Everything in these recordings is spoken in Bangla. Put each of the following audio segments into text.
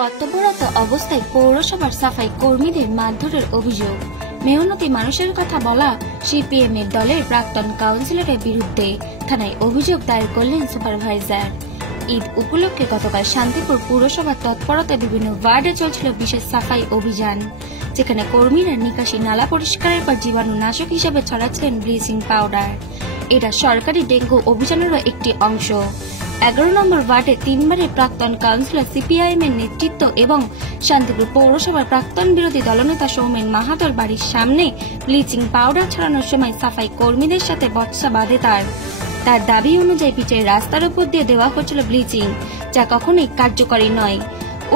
কর্তব্যরত অবস্থায় পৌরসভার সাফাই কর্মীদের মারধরের অভিযোগ। মেহনতি মানুষের কথা বলা সিপিএম এর দলের প্রাক্তন কাউন্সিলরের বিরুদ্ধে থানায় অভিযোগ দায়ের করলেন সুপারভাইজার। ঈদ উপলক্ষে গতকাল শান্তিপুর পুরসভার তৎপরতায় বিভিন্ন ওয়ার্ডে চলছিল বিশেষ সাফাই অভিযান, যেখানে কর্মীরা নিকাশি নালা পরিষ্কারের পর জীবাণুনাশক হিসেবে ছড়াচ্ছিলেন ব্লিচিং পাউডার। এটা সরকারি ডেঙ্গু অভিযানেরও একটি অংশ। 11 নম্বর ওয়ার্ডে 3 বারের প্রাক্তন কাউন্সিলর সিপিআইএম এর নেতৃত্ব এবং শান্তিপুর পৌরসভার প্রাক্তন বিরোধী দলনেতা সৌমেন মাহাতোর বাড়ির সামনে ব্লিচিং পাউডার ছড়ানোর সময় সাফাই কর্মীদের সাথে বচসা বাঁধে তার দাবি অনুযায়ী পিচের রাস্তার উপর দিয়ে দেওয়া হচ্ছিল ব্লিচিং, যা কখনোই কার্যকরী নয়।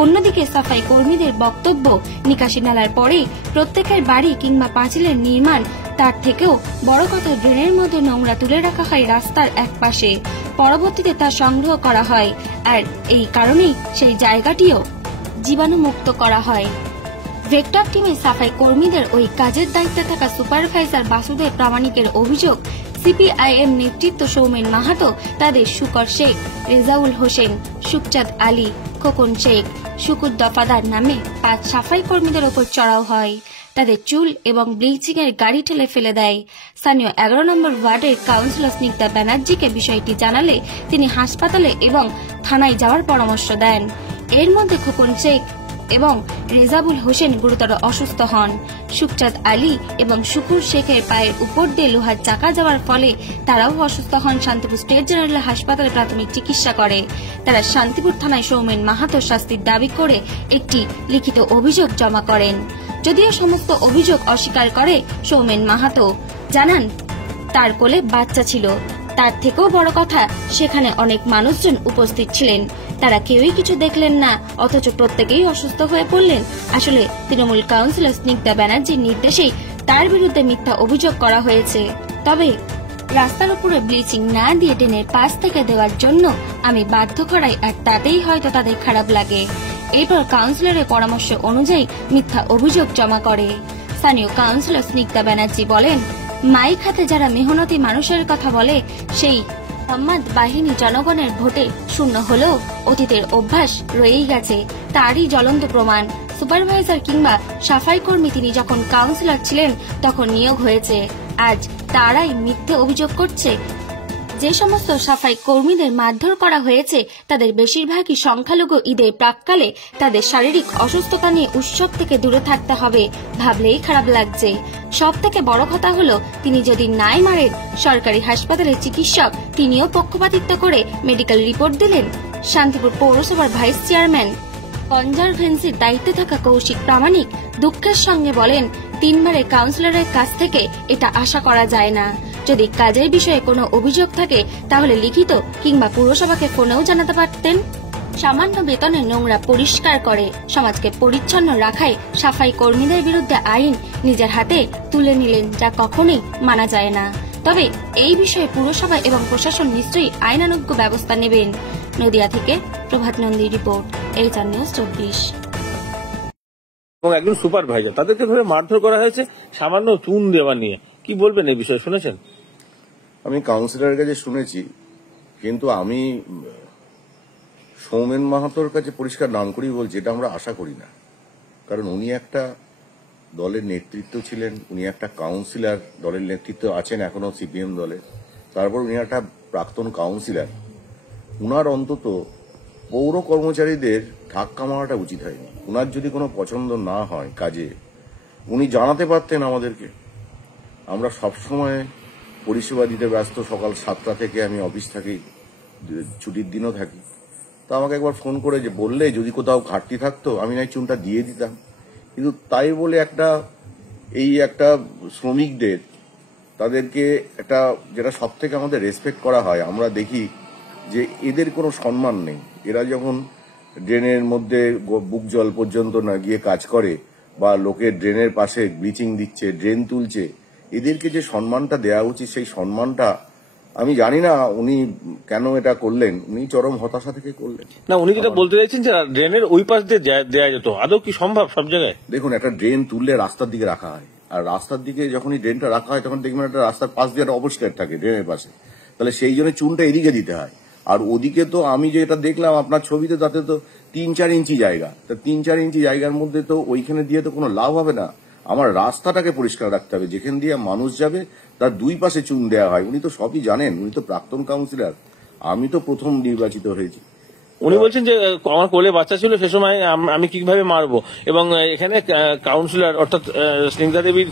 অন্যদিকে সাফাই কর্মীদের বক্তব্য, নিকাশি নালার পরে প্রত্যেকের বাড়ি কিংবা পাঁচিলের নির্মাণ, তার থেকেও বড় কথা ড্রেনের মধ্যে নোংরা তুলে রাখা হয় রাস্তার এক পাশে, পরবর্তীতে তা সংগ্রহ করা হয়, আর এই কারণেই সেই জায়গাটিও জীবাণুমুক্ত করা হয়। ভেক্টর টিমে সাফাই কর্মীদের ওই কাজের দায়িত্বে থাকা সুপারভাইজার বাসুদেব প্রামাণিকের অভিযোগ, সিপিআইএম নেতৃত্ব সৌমেন মাহাতো তাদের শুকর শেখ, রেজাউল হোসেন, সুখচাঁদ আলী, খোকন শেখ, শুকুর দফাদার নামে 5 সাফাই কর্মীদের ওপর চড়াও হয়। তাদের চুল এবং ব্লিচিং এর গাড়ি ঠেলে ফেলে দেয়। স্থানীয় 11 নম্বর ওয়ার্ডের কাউন্সিলর স্নিগ্ধা ব্যানার্জিকে বিষয়টি জানালে তিনি হাসপাতালে এবং থানায় যাওয়ার পরামর্শ দেন। এর মধ্যে খোকন শেখ এবং রেজাবুল হোসেন গুরুতর অসুস্থ হন। সুখচাঁদ আলী এবং শুকুর শেখের পায়ের উপর দিয়ে লোহার চাকা যাওয়ার ফলে তারাও অসুস্থ হন। শান্তিপুর স্টেট জেনারেল হাসপাতালে প্রাথমিক চিকিৎসা করে তারা শান্তিপুর থানায় সৌমেন মাহাতোর শাস্তির দাবি করে একটি লিখিত অভিযোগ জমা করেন। যদিও সমস্ত অভিযোগ অস্বীকার করে সৌমেন মাহাতো, জানান তার কোলে বাচ্চা ছিল। তার থেকেও বড় কথা, সেখানে অনেক মানুষজন উপস্থিত ছিলেন, তারা কেউই কিছু দেখলেন না, অথচ প্রত্যেকেই অসুস্থ হয়ে পড়লেন। আসলে তৃণমূল কাউন্সিলর স্নিগ্ধা ব্যানার্জির নির্দেশেই তার বিরুদ্ধে মিথ্যা অভিযোগ করা হয়েছে। তবে রাস্তার উপরে ব্লিচিং না দিয়ে ট্রেনের পাশ থেকে দেওয়ার জন্য আমি বাধ্য করাই, আর তাতেই হয়তো তাদের খারাপ লাগে। এরপর কাউন্সিলরের পরামর্শ অনুযায়ী মিথ্যা অভিযোগ জমা করে। স্থানীয় কাউন্সিলর স্নিগ্ধা ব্যানার্জি বলেন, মাইক হাতে যারা মেহনতি মানুষের কথা বলে, সেই সম্মাদ বাহিনী জনগণের ভোটে শূন্য হলেও অতীতের অভ্যাস রয়েই গেছে, তারই জ্বলন্ত প্রমাণ। সুপারভাইজার কিংবা সাফাই কর্মী তিনি যখন কাউন্সিলর ছিলেন তখন নিয়োগ হয়েছে, আজ তারাই মিথ্যে অভিযোগ করছে। যে সমস্ত সাফাই কর্মীদের মারধর করা হয়েছে তাদের বেশিরভাগই সংখ্যালঘু। ঈদের প্রাক্কালে তাদের শারীরিক অসুস্থতা নিয়ে উৎসব থেকে দূরে থাকতে হবে ভাবলেই খারাপ লাগছে। সব থেকে বড় কথা হলো, তিনি যদি নাই মারেন, সরকারি হাসপাতালের চিকিৎসক তিনিও পক্ষপাতিত্ব করে মেডিকেল রিপোর্ট দিলেন। শান্তিপুর পৌরসভার ভাইস চেয়ারম্যান কনজারভেন্সির দায়িত্বে থাকা কৌশিক প্রামাণিক দুঃখের সঙ্গে বলেন, 3 বারের কাউন্সিলরের কাছ থেকে এটা আশা করা যায় না। যদি কাজের বিষয়ে কোনো অভিযোগ থাকে তাহলে লিখিত কিংবা পুরসভাকে ফোনেও জানাতে পারতেন। সামান্য বেতনে নোংরা পরিষ্কার করে সমাজকে পরিচ্ছন্ন রাখায় সাফাই কর্মীদের বিরুদ্ধে আইন নিজের হাতে তুলে নিলেন, যা কখনোই মানা যায় না। তবে এই বিষয়ে পুরসভা এবং প্রশাসন নিশ্চয়ই আইনানুগ ব্যবস্থা নেবেন। নদিয়া থেকে প্রভাত নন্দীর রিপোর্ট, HR নিউজ 24। এবং একজন সুপারভাইজার তাদেরকে ধরে মারধর করা হয়েছে সামান্য চুন দেওয়া নিয়ে, কি বলবেন এই বিষয়ে? শুনেছেন? আমি কাউন্সিলরের কাছে শুনেছি, কিন্তু আমি সৌমেন মাহাতোর কাছে পরিষ্কার নাম করেই বলছি, এটা আমরা আশা করি না। কারণ উনি একটা দলের নেতৃত্ব ছিলেন, উনি একটা কাউন্সিলর, দলের নেতৃত্ব আছেন এখনো সিপিএম দলে, তারপর উনি একটা প্রাক্তন কাউন্সিলর। উনার অন্তত পৌর কর্মচারীদের ধাক্কা মারাটা উচিত হয়নি। উনার যদি কোনো পছন্দ না হয় কাজে, উনি জানাতে পারতেন আমাদেরকে। আমরা সবসময় পরিষেবা দিতে ব্যস্ত, সকাল 7টা থেকে আমি অফিস থাকি, ছুটির দিনও থাকি। তো আমাকে একবার ফোন করে যে বললে যদি কোথাও ঘাটতি থাকতো আমি নাই চুনটা দিয়ে দিতাম। কিন্তু তাই বলে একটা শ্রমিকদের, তাদেরকে একটা যেটা সব থেকে আমাদের রেসপেক্ট করা হয়, আমরা দেখি যে এদের কোনো সম্মান নেই। এরা যখন ড্রেনের মধ্যে বুক জল পর্যন্ত না গিয়ে কাজ করে, বা লোকের ড্রেনের পাশে ব্লিচিং দিচ্ছে, ড্রেন তুলছে, এদেরকে যে সম্মানটা দেওয়া উচিত সেই সম্মানটা আমি জানি না উনি কেন এটা করলেন। উনি চরম হতাশা থেকে করলেন। না, উনি যেটা বলতে চাইছেন যে ড্রেনের ওই পাশ দিয়ে দেওয়া যেত, আদৌ কি সম্ভব সব জায়গায়? দেখুন, একটা ড্রেন তুললে রাস্তার দিকে রাখা হয়, আর রাস্তার দিকে যখনই ড্রেনটা রাখা হয় তখন দেখবেন একটা রাস্তার পাশ দিয়ে একটা অবস্কার থাকে ড্রেনের পাশে, তাহলে সেই জন্য চুনটা এদিকে দিতে হয়। আর ওদিকে তো আমি যেটা দেখলাম আপনার ছবিতে, তাতে তো 3-4 ইঞ্চি জায়গা, তা 3-4 ইঞ্চি জায়গার মধ্যে তো ওইখানে দিয়ে তো কোনো লাভ হবে না। আমার রাস্তাটাকে পরিষ্কার রাখতে হবে, যেখান দিয়ে মানুষ যাবে তার দুই পাশে চুন দেওয়া হয়। উনি তো সবই জানেন, উনি তো প্রাক্তন কাউন্সিলর, আমি তো প্রথম নির্বাচিত হয়েছি। উনি বলছেন যে আমার কোলে বাচ্চা ছিল সে সময় আমি কিভাবে মারবো, এবং এখানে কাউন্সিলর অর্থাৎ স্নিগ্ধা দেবীর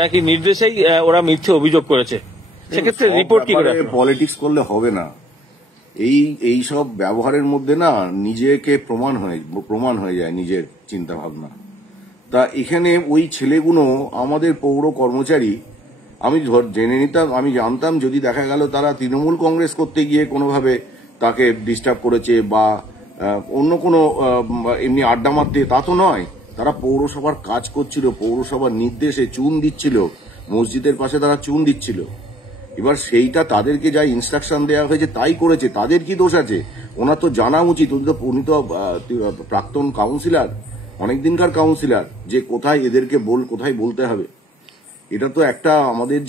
নাকি নির্দেশেই ওরা মিথ্যে অভিযোগ করেছে। সেক্ষেত্রে রিপোর্ট কি করে? পলিটিক্স করলে হবে না। এই সব ব্যবহারের মধ্যে না নিজেকে প্রমাণ হয়ে যায় নিজের চিন্তা ভাবনা। তা এখানে ওই ছেলেগুলো আমাদের পৌর কর্মচারী, আমি জেনে নিতাম, আমি জানতাম যদি দেখা গেল তারা তৃণমূল কংগ্রেস করতে গিয়ে কোনোভাবে তাকে ডিস্টার্ব করেছে বা অন্য কোনো এমনি আড্ডা মারতে, তা তো নয়। তারা পৌরসভার কাজ করছিল, পৌরসভার নির্দেশে চুন দিচ্ছিল, মসজিদের পাশে তারা চুন দিচ্ছিল। এবার সেইটা তাদেরকে যা ইনস্ট্রাকশন দেওয়া হয়েছে তাই করেছে, তাদের কি দোষ আছে? ওনার তো জানা উচিত, উনি তো প্রাক্তন কাউন্সিলর, অনেকদিনকার কাউন্সিলর, যে কোথায় এদেরকে কোথায় বলতে হবে। এটা তো একটা আমাদের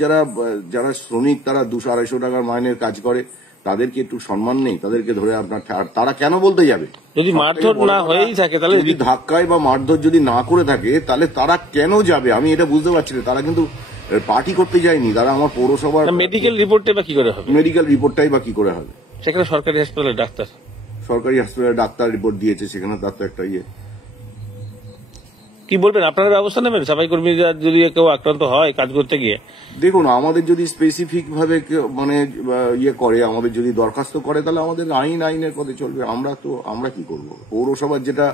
যারা শ্রমিক, তারা 200-250 টাকার মাইনের কাজ করে, তাদেরকে একটু সম্মান নেই? তাদেরকে ধরে আপনার তারা কেন বলতে যাবে? যদি মারধর না হয়েই থাকে, তাহলে যদি ধাক্কায় বা মারধর যদি না করে থাকে, তাহলে তারা কেন যাবে? আমি এটা বুঝতে পারছি না। তারা কিন্তু পার্টি করতে যায়নি, তারা আমার পৌরসভার মেডিকেল রিপোর্টে বা কি করে হবে? মেডিকেল রিপোর্টটাই বা কি করে হবে? সেখানে সরকারি হাসপাতালের ডাক্তার রিপোর্ট দিয়েছে, সেখানে তার তো একটা কি বলবেন, আপনারা ব্যবস্থা নেবেন সাফাই কর্মীরা যদি কেউ আক্রান্ত হয় কাজ করতে গিয়ে? দেখুন, আমাদের যদি স্পেসিফিক ভাবে মানে করে, আমাদের যদি দরখাস্ত করে, তাহলে আমাদের আইনের পথে চলবে। আমরা কি করব? পৌরসভার যেটা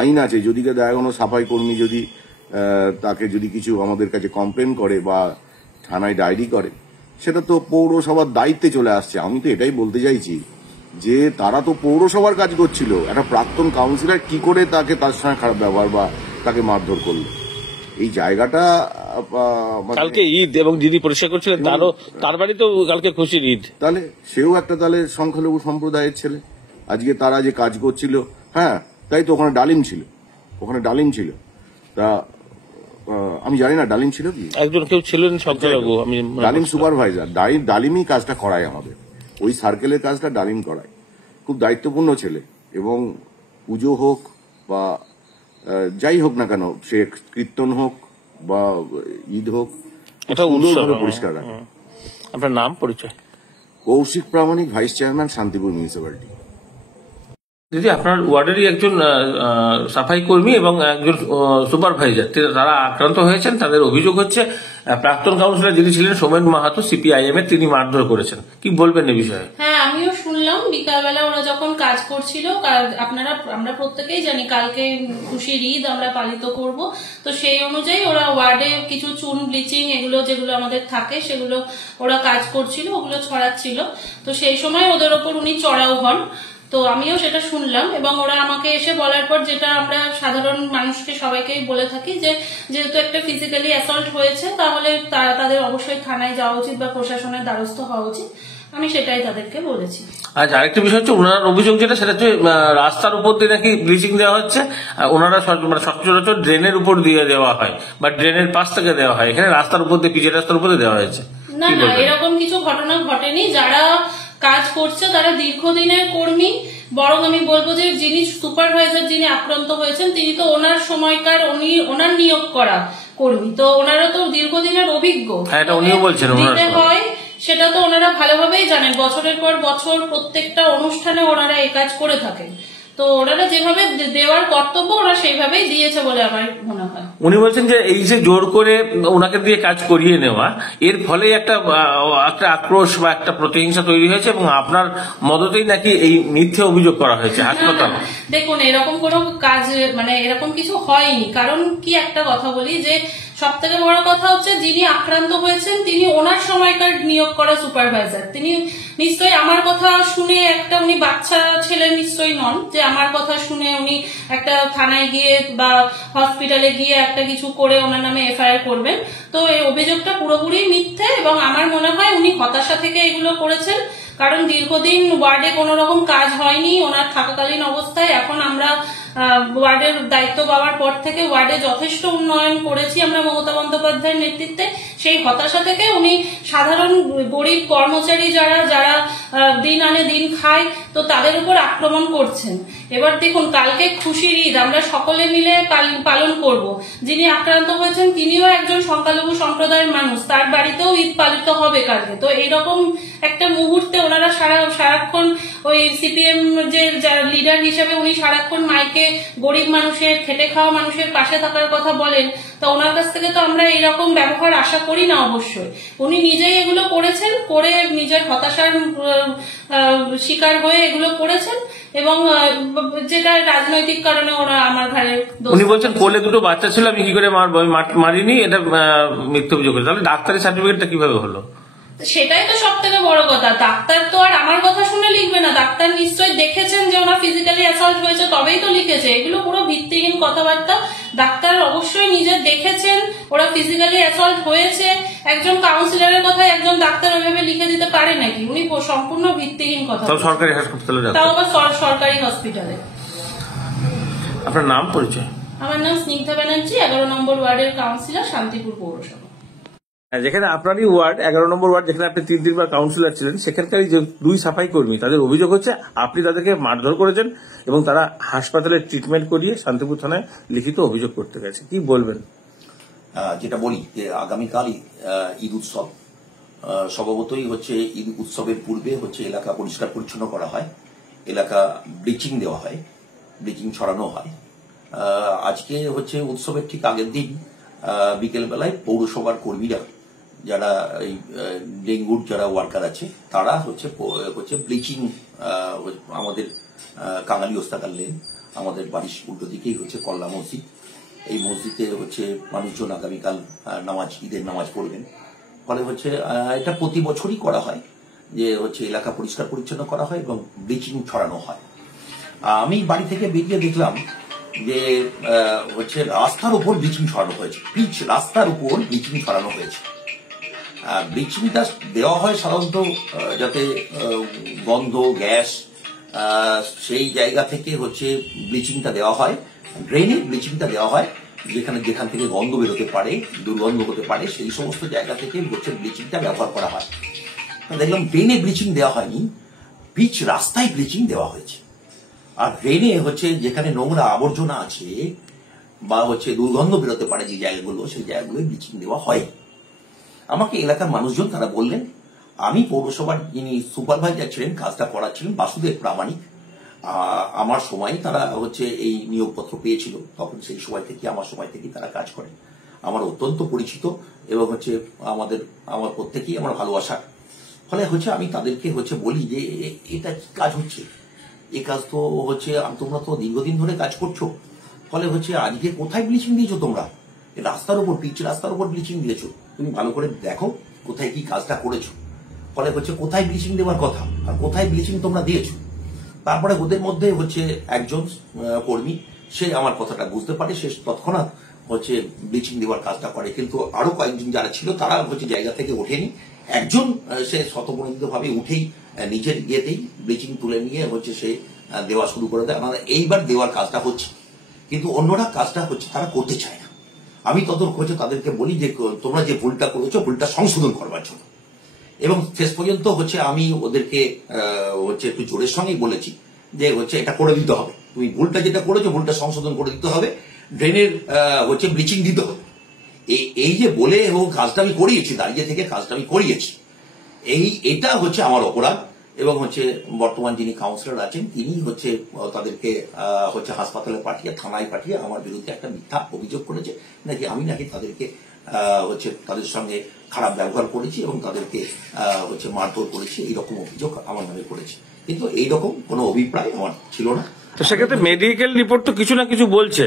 আইন আছে, যদি দেখা কোনো সাফাই কর্মী যদি তাকে যদি কিছু আমাদের কাছে কমপ্লেন করে বা থানায় ডায়েরি করে, সেটা তো পৌরসভার দায়িত্বে চলে আসছে। আমি তো এটাই বলতে চাইছি যে তারা তো পৌরসভার কাজ করছিল, একটা প্রাক্তন কাউন্সিলর কি করে তার সঙ্গে খারাপ ব্যবহার বা তাকে মারধর করলো? এই জায়গাটা কালকে ঈদ, এবং যিনি পরিষ্কার করছিলেন তার বাড়িতেও কালকে খুশির ঈদ, তাহলে সেও একটা সংখ্যালঘু সম্প্রদায়ের ছেলে। আজকে তারা যে কাজ করছিল, হ্যাঁ তাই তো, ওখানে ডালিম ছিল। তা আমি জানি না ডালিম ছিল কি, একজন কেউ ছিলেন সংখ্যালঘু, আমি ডালিম সুপারভাইজার, ডালিমই কাজটা করায় আমাদের, ওই সার্কেলের কাজটা ডালিম করায়। খুব দায়িত্বপূর্ণ ছেলে, এবং পুজো হোক বা যাই হোক না কেন, সে কীর্তন হোক বা ঈদ হোক, এটা সুন্দরভাবে পরিষ্কার রাখে। আপনার নাম পরিচয়? কৌশিক প্রামাণিক, ভাইস চেয়ারম্যান, শান্তিপুর মিউনিসিপ্যালিটি। দিদি, আপনার ওয়ার্ডেরই একজন সাফাই কর্মী এবং একজন সুপারভাইজার, তারা আক্রান্ত হয়েছেন। তাদের অভিযোগ হচ্ছে প্রাক্তন কাউন্সিলর যিনি ছিলেন সোমেন মাহাতো CPIM এর, তিনি মারধর করেছেন। কি বলবেন এই বিষয়ে? হ্যাঁ, আমিও শুনলাম বিকালবেলা ওরা যখন কাজ করছিল। আমরা প্রত্যেকেই জানি কালকে খুশির ঈদ আমরা পালিত করব, তো সেই অনুযায়ী ওরা ওয়ার্ডে কিছু চুন, ব্লিচিং, এগুলো যেগুলো আমাদের থাকে সেগুলো ওরা কাজ করছিল, ওগুলো ছড়াচ্ছিল। তো সেই সময় ওদের ওপর উনি চড়াও হন। তো আমিও সেটা শুনলাম, এবং ওরা আমাকে এসে বলার পর, যেটা আমরা সাধারণ মানুষকে সবাইকেই বলে থাকি, যে যেহেতু একটা ফিজিক্যালি অ্যাসল্ট হয়েছে, তাহলে তাদের অবশ্যই থানায় যাওয়া উচিত বা প্রশাসনের দ্বারস্থ হওয়া উচিত। আমি সেটাই তাদেরকে বলেছি। আচ্ছা, আরেকটা বিষয় হচ্ছে ওনার অভিযোগ সেটা হচ্ছে রাস্তার উপর দিয়ে নাকি ব্লিচিং দেওয়া হচ্ছে। ওনারা সচরাচর ড্রেনের উপর দিয়ে দেওয়া হয় বা ড্রেনের পাশ থেকে দেওয়া হয়, এখানে রাস্তার উপর দিয়ে, পিচের রাস্তার উপর দিয়ে দেওয়া হয়েছে। না, এরকম কিছু ঘটনা ঘটেনি। যারা কাজ করছে তারা দীর্ঘদিনের কর্মী, বরং আমি বলবো যে যিনি সুপারভাইজার, যিনি আক্রান্ত হয়েছেন, তিনি তো ওনার সময়কার, ওনার নিয়োগ করা কর্মী, তো ওনারা তো দীর্ঘদিনের অভিজ্ঞ। দিতে হয় সেটা তো ওনারা ভালোভাবেই জানেন, বছরের পর বছর প্রত্যেকটা অনুষ্ঠানে ওনারা এই কাজ করে থাকেন। তো ওনারা যেভাবে দেওয়ার কর্তব্য ওরা সেইভাবেই দিয়েছে বলে আমার মনে হয়। উনি বলছেন যে এই যে জোর করে ওনাকে দিয়ে কাজ করিয়ে নেওয়া, এর ফলে একটা আক্রোশ বা একটা প্রতিহিংসা তৈরি হয়েছে, এবং আপনার মদতেই নাকি এই মিথ্যে অভিযোগ করা হয়েছে হাসপাতাল। দেখুন, এরকম কোনো কাজ, মানে এরকম কিছু হয়নি। কারণ কি, একটা কথা বলি, যে সব থেকে বড় কথা হচ্ছে যিনি আক্রান্ত হয়েছেন তিনি ওনার সময়কার নিয়োগ করা সুপারভাইজার। তিনি নিশ্চয়ই আমার কথা শুনে, উনি বাচ্চা ছেলে নিশ্চয়ই নন যে আমার কথা শুনে উনি একটা থানায় গিয়ে বা হসপিটালে গিয়ে একটা কিছু করে ওনার নামে FIR করবেন। তো এই অভিযোগটা পুরোপুরি মিথ্যে, এবং আমার মনে হয় উনি হতাশা থেকে এগুলো করেছেন। কারণ দীর্ঘদিন ওয়ার্ডে কোনো রকম কাজ হয়নি ওনার থাকাকালীন অবস্থায়। এখন আমরা ওয়ার্ডের দায়িত্ব পাওয়ার পর থেকে ওয়ার্ডে যথেষ্ট উন্নয়ন করেছি আমরা মমতা বন্দ্যোপাধ্যায়ের নেতৃত্বে। সেই হতাশা থেকে উনি সাধারণ গরিব কর্মচারী যারা দিন আনে দিন খায় তো তাদের উপর আক্রমণ করছেন। এবার দেখুন, কালকে খুশির ঈদ আমরা সকলে মিলে পালন করব। যিনি আক্রান্ত হয়েছেন তিনিও একজন সংখ্যালঘু সম্প্রদায়ের মানুষ, তার বাড়িতেও ঈদ পালিত হবে কালকে। তো এইরকম একটা মুহূর্তে ওনারা সারাক্ষণ ওই সিপিএম যে লিডার হিসেবে উনি সারাক্ষণ মাইকে গরিব মানুষের, খেটে খাওয়া মানুষের পাশে থাকার কথা বলেন। তো ওনার কাছ থেকে তো আমরা এইরকম ব্যবহার আশা করি না। অবশ্যই উনি নিজেই এগুলো করেছেন, করে নিজের হতাশার শিকার হয়ে এগুলো করেছেন এবং যেটা রাজনৈতিক কারণে ওরা আমার ঘরে। উনি বলছেন কোলে দুটো বাচ্চা ছিল, আমি কি করে মারিনি, এটা মিথ্যে অভিযোগ করেছে। তাহলে ডাক্তারের সার্টিফিকেটটা কিভাবে হলো? সেটাই তো সব থেকে বড় কথা। ডাক্তার তো আর আমার কথা শুনে লিখবে না, ডাক্তার নিশ্চয়ই দেখেছেন যে ওরা ফিজিক্যালি অ্যাসল্ট হয়েছে তবেই তো লিখেছে। এগুলো পুরো ভিত্তিহীন কথাবার্তা। ডাক্তার অবশ্যই নিজে দেখেছেন ওরা ফিজিক্যালি অ্যাসল্ট হয়েছে। একজন কাউন্সিলরের কথা একজন ডাক্তার ওইভাবে লিখে দিতে পারে নাকি? উনি সম্পূর্ণ ভিত্তিহীন কথা। সরকারি হাসপাতালে, তাও আবার সরকারি হসপিটালে। আপনার নাম পরিচয়? আমার নাম স্নিগ্ধা ব্যানার্জি, 11 নম্বর ওয়ার্ডের কাউন্সিলর, শান্তিপুর পৌরসভা। যেখানে আপনারই ওয়ার্ড 11 নম্বর ওয়ার্ড, যেখানে আপনি 3 দিনবার কাউন্সিলর ছিলেন, সেখানকার যে 2 সাফাই কর্মী, তাদের অভিযোগ হচ্ছে আপনি তাদেরকে মারধর করেছেন এবং তারা হাসপাতালে ট্রিটমেন্ট করিয়ে শান্তিপুর থানায় লিখিত অভিযোগ করতে গেছে। কি বলবেন? যেটা বলি যে আগামীকালই ঈদ উৎসব, স্বভাবতই হচ্ছে ঈদ উৎসবের পূর্বে হচ্ছে এলাকা পরিষ্কার পরিচ্ছন্ন করা হয়, এলাকা ব্লিচিং দেওয়া হয়, ব্লিচিং ছড়ানো হয়। আজকে হচ্ছে উৎসবের ঠিক আগের দিন বিকেলবেলায় পৌরসভার কর্মীরা, যারা এই ডেঙ্গুর যারা ওয়ার্কার আছে, তারা হচ্ছে ব্লিচিং আমাদের কাঙালি ওস্তাকার লেন, আমাদের বাড়ির উল্টো দিকেই হচ্ছে কল্লা মসজিদ, এই মসজিদে হচ্ছে মানুষজন আগামীকাল ঈদের নামাজ পড়বেন। ফলে হচ্ছে এটা প্রতি বছরই করা হয় যে হচ্ছে এলাকা পরিষ্কার পরিচ্ছন্ন করা হয় এবং ব্লিচিং ছড়ানো হয়। আমি বাড়ি থেকে বেরিয়ে দেখলাম যে হচ্ছে রাস্তার উপর ব্লিচিং ছড়ানো হয়েছে, পিচ রাস্তার উপর ব্লিচিং ছড়ানো হয়েছে। ব্লিচিংটা দেওয়া হয় সাধারণত যাতে গন্ধ, গ্যাস, সেই জায়গা থেকে হচ্ছে ব্লিচিংটা দেওয়া হয়। ড্রেনে ব্লিচিংটা দেওয়া হয় যেখান থেকে গন্ধ বেরোতে পারে, দুর্গন্ধ হতে পারে, সেই সমস্ত জায়গা থেকে হচ্ছে ব্লিচিংটা ব্যবহার করা হয়। দেখলাম ড্রেনে ব্লিচিং দেওয়া হয়নি, পিচ রাস্তায় ব্লিচিং দেওয়া হয়েছে। আর ড্রেনে হচ্ছে যেখানে নোংরা আবর্জনা আছে বা হচ্ছে দুর্গন্ধ বেরোতে পারে যে জায়গাগুলো, সেই জায়গাগুলোয় ব্লিচিং দেওয়া হয়। আমাকে এলাকার মানুষজন তারা বললেন, আমি পৌরসভার যিনি সুপারভাইজার ছিলেন, কাজটা করাচ্ছিলেন বাসুদেব প্রামাণিক, আমার সময় তারা হচ্ছে এই নিয়োগপত্র পেয়েছিল, তখন সেই সময় থেকে আমার সময় থেকে তারা কাজ করেন। আমার অত্যন্ত পরিচিত এবং হচ্ছে আমার প্রত্যেকেই আমার ভালোবাসার। ফলে হচ্ছে আমি তাদেরকে হচ্ছে বলি যে এটা কি কাজ হচ্ছে, এই কাজ তো হচ্ছে তোমরা তো দীর্ঘদিন ধরে কাজ করছো, ফলে হচ্ছে আজকে কোথায় ব্লিচিং দিয়েছো তোমরা? রাস্তার উপর, পিচ রাস্তার উপর ব্লিচিং দিয়েছো, তুমি ভালো করে দেখো কোথায় কি কাজটা করেছো। ফলে হচ্ছে কোথায় ব্লিচিং দেওয়ার কথা আর কোথায় ব্লিচিং তোমরা দিয়েছো। তারপরে ওদের মধ্যে হচ্ছে একজন কর্মী, সে আমার কথাটা বুঝতে পারে, সে তৎক্ষণাৎ হচ্ছে ব্লিচিং দেওয়ার কাজটা করে। কিন্তু আরো কয়েকজন যারা ছিল তারা হচ্ছে জায়গা থেকে ওঠেনি। একজন সে স্বতঃপ্রণোদিত ভাবে উঠেই নিজের ইয়েতেই ব্লিচিং তুলে নিয়ে হচ্ছে সে দেওয়া শুরু করে দেয়। আমাদের এইবার দেওয়ার কাজটা হচ্ছে, কিন্তু অন্যরা কাজটা হচ্ছে তারা করতে চায় না। আমি ততক্ষণ হচ্ছে তাদেরকে বলি যে তোমরা যে ভুলটা করেছো, ভুলটা সংশোধন করবার জন্য। এবং শেষ পর্যন্ত হচ্ছে আমি ওদেরকে হচ্ছে একটু জোরের সঙ্গেই বলেছি যে হচ্ছে এটা করে দিতে হবে, তুমি ভুলটা যেটা করেছো ভুলটা সংশোধন করে দিতে হবে, ড্রেনের হচ্ছে ব্লিচিং দিতে হবে। এই যে বলে এবং কাজটা আমি করিয়েছি, দাঁড়িয়ে থেকে কাজটা আমি করিয়েছি, এটা হচ্ছে আমার অপরাধ। এবং হচ্ছে বর্তমান যিনি কাউন্সিলর আছেন তিনি হচ্ছে তাদেরকে হচ্ছে হাসপাতালে পাঠিয়ে, থানায় পাঠিয়ে আমার বিরুদ্ধে একটা মিথ্যা অভিযোগ করেছে, আমি নাকি তাদেরকে হচ্ছে তাদের সঙ্গে খারাপ ব্যবহার করেছি এবং তাদেরকে হচ্ছে মারধর করেছি, এইরকম অভিযোগ আমার নামে করেছে। কিন্তু এইরকম কোনো অভিপ্রায় আমার ছিল না। তো সেক্ষেত্রে মেডিকেল রিপোর্ট তো কিছু না কিছু বলছে,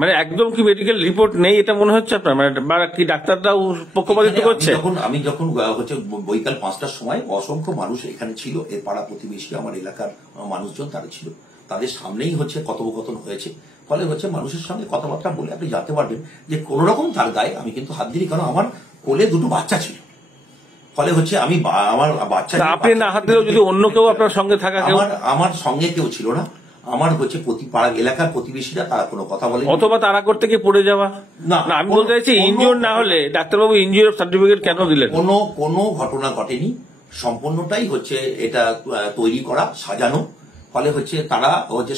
মানে একদম কি মেডিকেল রিপোর্ট নেই এটা মনে হচ্ছে আপনার, মানে কি ডাক্তাররাও পক্ষপাতিত্ব করছে? আমি যখন হচ্ছে বৈকাল 5টার সময় অসংখ্য মানুষ এখানে ছিল, এর পাড়া প্রতিবেশী আমার এলাকার মানুষজন তারা ছিল, তাদের সামনেই হচ্ছে কথোপকথন হয়েছে। ফলে হচ্ছে মানুষের সঙ্গে কথাবার্তা বলে আপনি জানতে পারবেন যে কোন রকম তার গায়ে আমি কিন্তু হাত দিই, কারণ আমার কোলে 2 বাচ্চা ছিল। ফলে হচ্ছে আমি আমার বাচ্চা, আপনি না হাত দিলেও যদি অন্য কেউ আপনার সঙ্গে থাকা, আমার সঙ্গে কেউ ছিল না, আমার হচ্ছে পাড়া এলাকার প্রতিবেশীরা তারা কোনো কথা বলে অথবা তারা করতে গিয়ে পড়ে যাওয়া না, আমি বলতে চাইছি ইনজিওর না হলে ডাক্তারবাবু ইনজিওর সার্টিফিকেট কেন দিলেন? কোনো ঘটনা ঘটেনি, সম্পূর্ণটাই হচ্ছে এটা তৈরি করা, সাজানো। ফলে হচ্ছে তারা হচ্ছে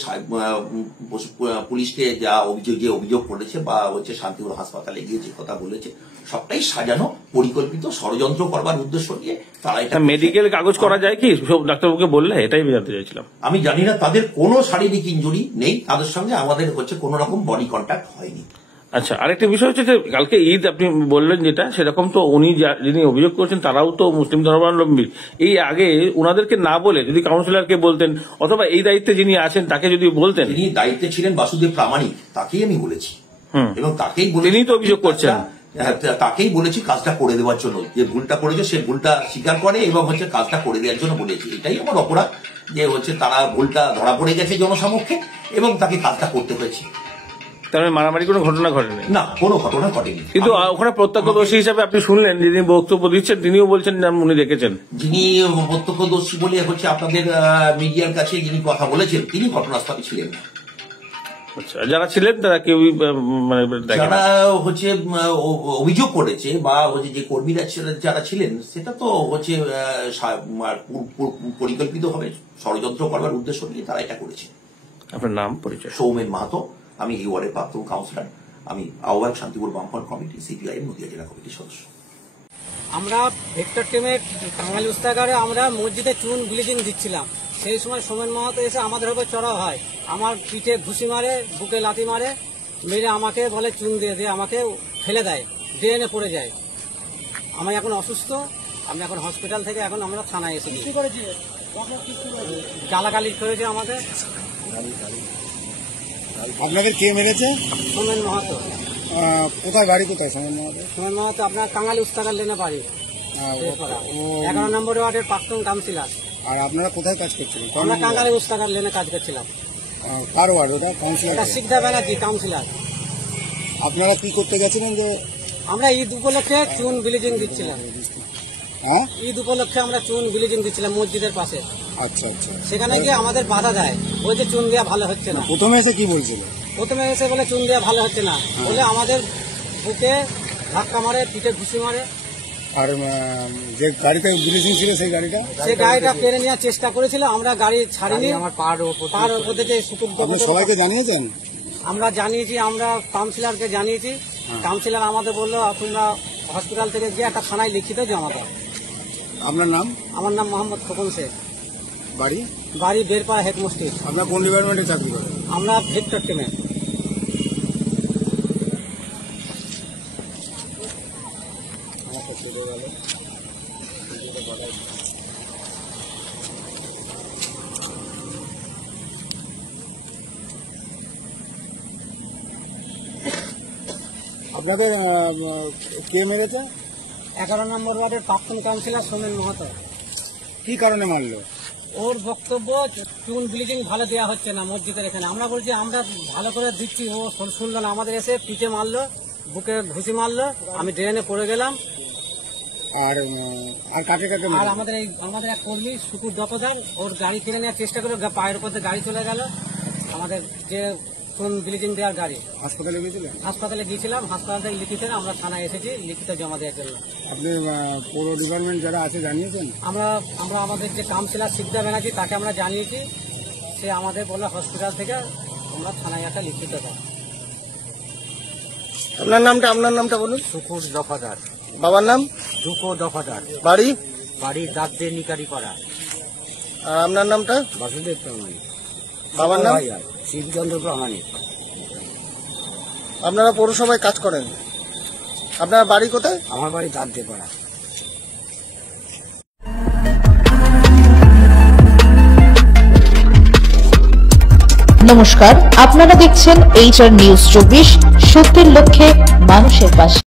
পুলিশকে যে অভিযোগ করেছে বা হচ্ছে শান্তিপুর হাসপাতালে গিয়ে যে কথা বলেছে সবটাই সাজানো, পরিকল্পিত, ষড়যন্ত্র করবার উদ্দেশ্য নিয়ে তারা এটা। মেডিকেল কাগজ করা যায় কি সব ডাক্তারবাবুকে বললে? এটাই জানতে চাইছিলাম। আমি জানি না, তাদের কোনো শারীরিক ইনজুরি নেই, তাদের সঙ্গে আমাদের হচ্ছে কোন রকম বডি কন্ট্যাক্ট হয়নি। আচ্ছা, আরেকটা বিষয় হচ্ছে যে কালকে ঈদ আপনি বললেন যেটা, সেরকম তো উনি যিনি অভিযোগ করছেন তারাও তো মুসলিম ধর্মাবলম্বী। এই আগে ওনাদেরকে না বলে যদি কাউন্সিলরকে বলতেন অথবা এই দায়িত্বে যিনি আছেন তাকে যদি বলতেন। যিনি দায়িত্বে ছিলেন বাসুদেব প্রামাণিক, তাকেই আমি বলেছি এবং তাকেই তিনি তো অভিযোগ করছেন, তাকেই বলেছি কাজটা করে দেওয়ার জন্য। যে ভুলটা করেছে সে ভুলটা স্বীকার করে এবং হচ্ছে কাজটা করে দেওয়ার জন্য বলেছি। এটাই আমার অপরাধ যে হচ্ছে তারা ভুলটা ধরা পড়ে গেছে জনসমক্ষে এবং তাকে কাজটা করতে হয়েছে। তাহলে মারামারি কোনো ঘটনা ঘটেনি? না, কোনো ঘটনা ঘটেনি। কিন্তু ওখানে প্রত্যক্ষদর্শী হিসাবে আপনি শুনলেন, যিনি বক্তব্য দিচ্ছেন তিনিও বলছেন উনি দেখেছেন। যিনি প্রত্যক্ষদর্শী বলে হচ্ছে আপনাদের মিডিয়ার কাছে যিনি কথা বলেছেন তিনি ঘটনাস্থলে ছিলেন না। আচ্ছা, যারা ছিলেন তারা কেউ যারা হচ্ছে অভিযোগ করেছে বা হচ্ছে যে কর্মীরা যারা ছিলেন সেটা তো হচ্ছে পরিকল্পিত ভাবে ষড়যন্ত্র করবার উদ্দেশ্য নিয়ে তারা এটা করেছে। আপনার নাম পরিচয়? সৌমেন মাহাতো, আমি এই ওয়ার্ডের প্রাক্তন কাউন্সিলর, আমি আহ্বায়ক শান্তিপুর বামফ্রন্ট কমিটি সিপিআইএম নদিয়া জেলা কমিটির সদস্য। আমরা ভেক্টর টিমের টাঙ্গাইল উস্তাগারে আমরা মসজিদে চুন ব্লিচিং দিচ্ছিলাম, সেই সময় সোমেন মাহাতো এসে আমাদের উপর চড়াও হয়, আমার পিঠে ঘুষি মারে, বুকে লাথি মারে, মেরে আমাকে বলে চুন দিয়ে দিয়ে আমাকে ফেলে দেয়, ড্রেনে পড়ে যায়। আমি এখন অসুস্থ, আমি এখন হসপিটাল থেকে এখন আমরা থানায় এসেছি। গালাগালি করেছে আমাদের। আপনাদের কে মেরেছে? সোমেন মাহাতো। কোথায় বাড়ি? কোথায় সোমেন মাহাতো? সোমেন মাহাতো আপনার টাঙ্গাইল উস্তাগার লেনে বাড়ি, 11 নম্বর ওয়ার্ডের প্রাক্তন কাউন্সিলর। আর আপনারা কোথায় কাজ করছিলেন? আমরা টাঙ্গাইল উস্তাগার লেনে কাজ করছিলাম। কার ওয়ার্ড ওটা? কাউন্সিলর? সিকদা ব্যানার্জি কাউন্সিলর। আপনারা কি করতে গেছিলেন? যে আমরা ঈদ উপলক্ষে চুন ব্লিচিং দিচ্ছিলাম। হ্যাঁ, ঈদ উপলক্ষে আমরা চুন ব্লিচিং দিচ্ছিলাম মসজিদের পাশে। আচ্ছা আচ্ছা। সেখানে গিয়ে আমাদের বাধা দেয়, ওই যে চুন দেওয়া ভালো হচ্ছে না। প্রথমে এসে কি বলছিল? প্রথমে এসে বলে চুন দেওয়া ভালো হচ্ছে না, বলে আমাদের বুকে ধাক্কা মারে, পিঠে ঘুষি মারে। আর যে গাড়িটা ব্লিচিং ছিল সেই গাড়িটা কেড়ে নেওয়ার চেষ্টা করেছিল, আমরা গাড়ি ছাড়িনি। আমার পার ওপর থেকে সবাইকে জানিয়েছেন? আমরা জানিয়েছি, আমরা কাউন্সিলরকে জানিয়েছি। কাউন্সিলর আমাদের বললো তোমরা হসপিটাল থেকে গিয়ে একটা থানায় লিখিত জমা দাও। আপনার নাম? আমার নাম মোহাম্মদ খোকন শেখ। বাড়ি? বাড়ি বেরপাড়া হেড মসজিদ। আপনার কোন ডিপার্টমেন্টে চাকরি করেন? আমরা ভেক্টর টিমে। আপনাদের কে মেরেছে? 11 নম্বর ওয়ার্ডের প্রাক্তন কাউন্সিলর সোমেন মাহাতো। কি কারণে মারলো? ওর বক্তব্য চুন ব্লিচিং ভালো দেওয়া হচ্ছে না মসজিদের এখানে। আমরা বলছি আমরা ভালো করে দিচ্ছি, ও শুনলো না। আমাদের এসে পিঠে মারলো, বুকে ঘুষি মারলো, আমি ড্রেনে পড়ে গেলাম। আর কাকে কাকে? আর আমাদের এক কর্মী শুকুর দপদার, ওর গাড়ি কিনে নেওয়ার চেষ্টা করে পায়ের উপর গাড়ি চলে গেল। আমাদের যে চুন ব্লিচিং দেওয়ার গাড়ি। হাসপাতালে গিয়েছিলেন? হাসপাতালে গিয়েছিলাম, হাসপাতাল থেকে লিখিত, আমরা থানায় এসেছি লিখিত জমা দেওয়ার জন্য। আপনি পৌর ডিপার্টমেন্ট যারা আছে জানিয়েছেন? আমরা আমাদের যে কাউন্সিলর সিকদা ব্যানার্জি তাকে আমরা জানিয়েছি। সে আমাদের বললো হসপিটাল থেকে আমরা থানায় একটা লিখিত দাও। আপনার নামটা বলুন। শুকুর দফাদার। বাবার নাম? দুকো দফাদার। বাড়ি? বাড়ির দাঁত দিয়ে নিকারি করা। আর আপনার নামটা? বাসুদেব প্রামাণিক। বাবার নাম? শিবচন্দ্র প্রামাণিক। আপনারা পৌরসভায় কাজ করেন? আপনার বাড়ি কোথায়? আমার বাড়ি দাঁত দিয়ে করা। নমস্কার, আপনারা দেখছেন HR নিউজ 24, সত্যের লক্ষ্যে মানুষের পাশে।